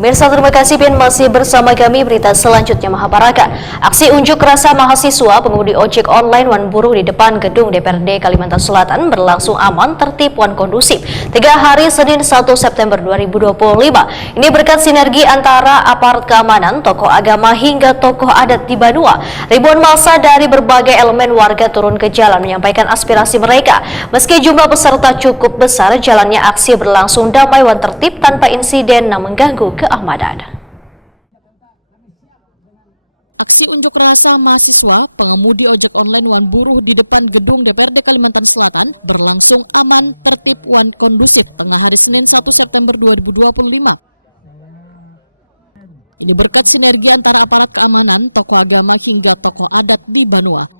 Pemirsa, terima kasih Pian masih bersama kami. Berita selanjutnya Mahabharata. Aksi unjuk rasa mahasiswa pengemudi ojek online Wan Buruh di depan gedung DPRD Kalimantan Selatan berlangsung aman, tertib, dan kondusif 3 hari Senin 1 September 2025. Ini berkat sinergi antara aparat keamanan, tokoh agama hingga tokoh adat di Banua. Ribuan massa dari berbagai elemen warga turun ke jalan menyampaikan aspirasi mereka. Meski jumlah peserta cukup besar, jalannya aksi berlangsung damai dan tertib tanpa insiden yang mengganggu keamanan. Aksi unjuk rasa mahasiswa pengemudi ojek online Wan Buruh di depan gedung DPRD Kalimantan Selatan berlangsung aman, tertib, dan kondusif tengah hari Senin 1 September 2025. Ini berkat sinergi antara aparat keamanan, tokoh agama hingga tokoh adat di Banua.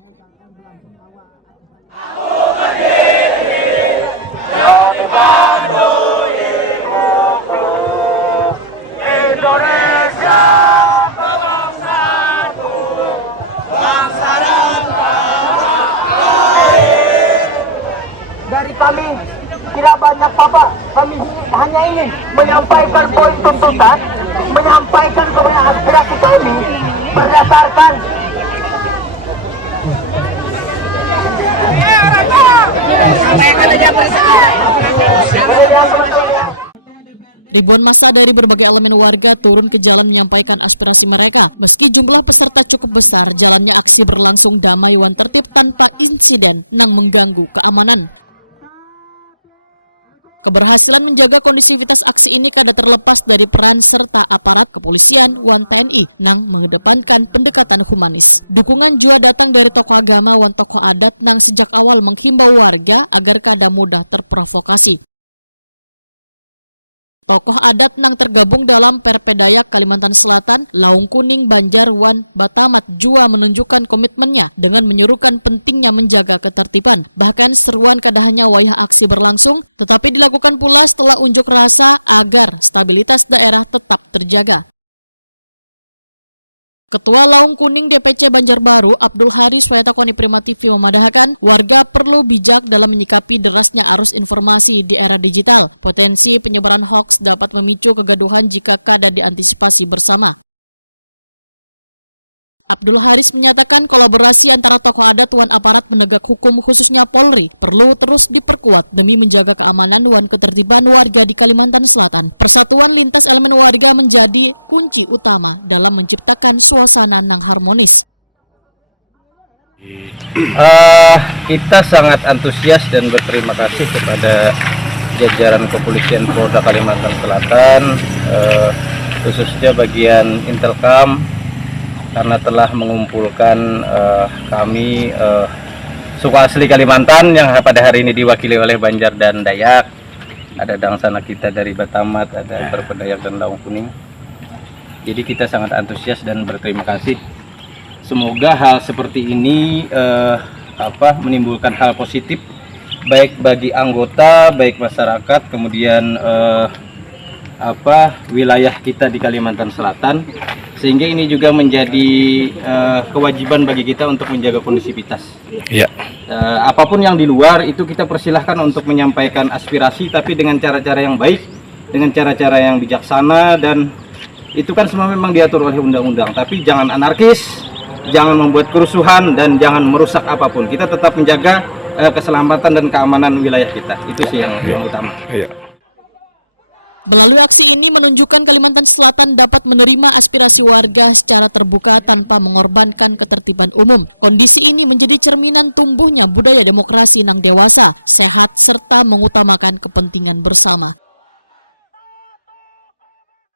Dari kami tidak banyak Bapak, kami hanya ingin menyampaikan poin tuntutan, menyampaikan kepada aspirasi kami berdasarkan Ribuan massa dari berbagai elemen warga turun ke jalan menyampaikan aspirasi mereka. Meski jumlah peserta cukup besar, jalannya aksi berlangsung damai dan tertib tanpa insiden yang mengganggu keamanan. Keberhasilan menjaga kondisivitas aksi ini kada terlepas dari peran serta aparat kepolisian dan TNI yang mengedepankan pendekatan humanis. Dukungan juga datang dari tokoh agama dan tokoh adat yang sejak awal menghimbau warga agar kada mudah terprovokasi. Tokoh adat yang tergabung dalam Perpedayak Kalimantan Selatan, Laung Kuning, Banjar, wan Batamat juga menunjukkan komitmennya dengan menyuruhkan pentingnya menjaga ketertiban. Bahkan seruan kada hanya wayah aksi berlangsung, tetapi dilakukan pula setelah unjuk rasa agar stabilitas daerah tetap terjaga. Ketua Laung Kuning DPC Banjarbaru, Abdul Haris Wayatakoni Prima TV memadahkan warga perlu bijak dalam menyikapi derasnya arus informasi di era digital. Potensi penyebaran hoaks dapat memicu kegaduhan jika kada diantisipasi bersama. Abdul Haris menyatakan kolaborasi antara tokoh adat dan aparat penegak hukum khususnya Polri perlu terus diperkuat demi menjaga keamanan dan ketertiban warga di Kalimantan Selatan. Persatuan lintas elemen warga menjadi kunci utama dalam menciptakan suasana yang harmonis. Kita sangat antusias dan berterima kasih kepada jajaran kepolisian Polda Kalimantan Selatan, khususnya bagian Intelkam, karena telah mengumpulkan kami suku asli Kalimantan yang pada hari ini diwakili oleh Banjar dan Dayak. Ada dangsana kita dari Batamat, ada Perpedayak dan Laung Kuning. Jadi kita sangat antusias dan berterima kasih. Semoga hal seperti ini menimbulkan hal positif baik bagi anggota, baik masyarakat, kemudian wilayah kita di Kalimantan Selatan. Sehingga ini juga menjadi kewajiban bagi kita untuk menjaga kondisivitas. Ya. Apapun yang di luar itu kita persilahkan untuk menyampaikan aspirasi, tapi dengan cara-cara yang baik, dengan cara-cara yang bijaksana, dan itu kan semua memang diatur oleh undang-undang. Tapi jangan anarkis, jangan membuat kerusuhan, dan jangan merusak apapun. Kita tetap menjaga keselamatan dan keamanan wilayah kita. Itu sih yang utama. Ya. Melalui aksi ini menunjukkan Kalimantan Selatan dapat menerima aspirasi warga secara terbuka tanpa mengorbankan ketertiban umum. Kondisi ini menjadi cerminan tumbuhnya budaya demokrasi yang dewasa, sehat, serta mengutamakan kepentingan bersama.